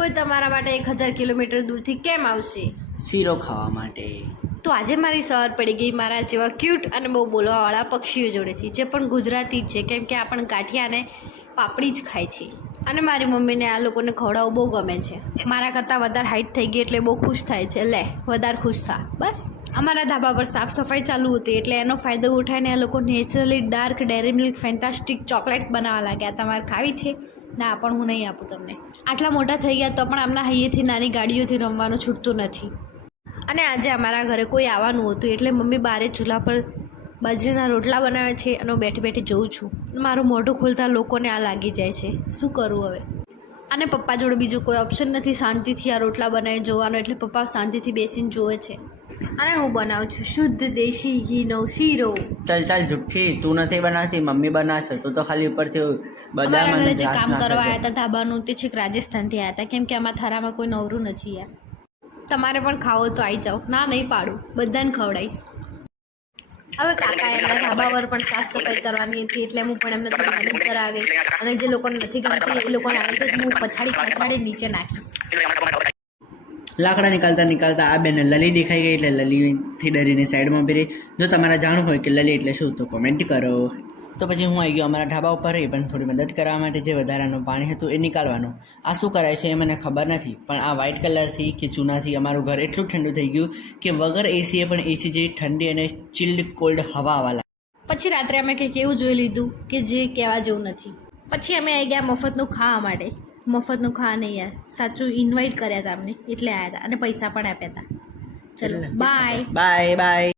કોઈ તમારા માટે 1000 કિલોમીટર દૂરથી કેમ આવશે? શીરો ખાવા માટે. તો આજે મારી સવાર પડી ગઈ મારા જેવા ક્યુટ અને બહુ બોલવાવાળા પક્ષીઓ જોડેથી, જે પણ ગુજરાતી જ છે, કેમ કે આપણ ગાંઠિયાને પાપડી જ ખાય છે. અને મારી મમ્મીને આ લોકોને ખવડાવવું બહુ ગમે છે. મારા કરતાં વધારે હાઈટ થઈ ગઈ એટલે બહુ ખુશ થાય છે. લે વધારે ખુશ થા બસ. અમારા ધાબા પર સાફ સફાઈ ચાલુ હતી એટલે એનો ફાયદો ઉઠાવીને આ લોકો naturally dark dairy milk fantastic chocolate બનાવવા લાગ્યા. તમારે ખાવી છે? ના, પણ હું નહીં આપું તમને. આટલા મોટા થઈ ગયા તો પણ આમના હૈયેથી નાની ગાડીઓથી રમવાનું છૂટતું નથી. અને આજે અમારા ઘરે કોઈ આવવાનું હતું એટલે મમ્મી બારે ચૂલા પર બાજરીના રોટલા બનાવે છે અને હું બેઠી બેઠી જોઉં છું. મારું મોઢું ખોલતા લોકોને આ લાગી જાય છે. શું કરું હવે? અને પપ્પા જોડે બીજું કોઈ ઓપ્શન નથી શાંતિથી આ રોટલા બનાવી જોવાનો, એટલે પપ્પા શાંતિથી બેસીને જોવે છે. અને હું બનાવું છું શુદ્ધ દેશી ઘીનો શીરો. ચાલ જુઠ્ઠી, તું નથી બનાવતી, મમ્મી બનાવશે. તું તો ખાલી ઉપરથી બદામ અમારા ઘરે અને જે દ્રાક્ષ કામ કરવા નાખે આવ્યા હતા ધાબાનું, તે છેક રાજસ્થાનથી આવ્યા હતા, કેમ કે આમાં થરામાં કોઈ નવરું નથી યાર. તમારે પણ ખાવો તો આવી જાઓ. ના, નહીં પાડું, બધાને ખવડાવીશ. હવે કાકા એમના ધાબા પર પણ સાફ સફાઈ કરવાની હતી એટલે હું પણ એમને થોડી મદદ કરાવી ગઈ. અને જે લોકોને નથી ગમતી એ લોકોને આવી રીતે હું પછાડી નીચે નાખીશ. લાકડા નીકળતા આ બેને લલી દેખાઈ ગઈ એટલે લલીથી ડરીને સાઈડમાં બેરી. જો તમારે જાણવું હોય કે લલી એટલે શું તો કોમેન્ટ કરો. તો પછી હું આવી ગયો અમારા ઢાબા ઉપર રહી પણ થોડી મદદ કરવા માટે. જે વધારાનું પાણી હતું એ નીકાળવાનું. આ શું કરાય છે એ મને ખબર નથી, પણ આ વ્હાઇટ કલરથી કે ચૂનાથી અમારું ઘર એટલું ઠંડુ થઈ ગયું કે વગર એસીએ પણ એસી જેવી ઠંડી અને ચિલ્ડ કોલ્ડ હવા આવવા લાગી. પછી રાત્રે અમે કંઈક એવું જોઈ લીધું કે જે કહેવા જેવું નથી. પછી અમે આવી ગયા મફતનું ખાવા માટે. મફતનું ખાવા નહીં યાર, સાચું ઇન્વાઇટ કર્યા હતા અમને એટલે આવ્યા હતા અને પૈસા પણ આપ્યા હતા. ચલો બાય.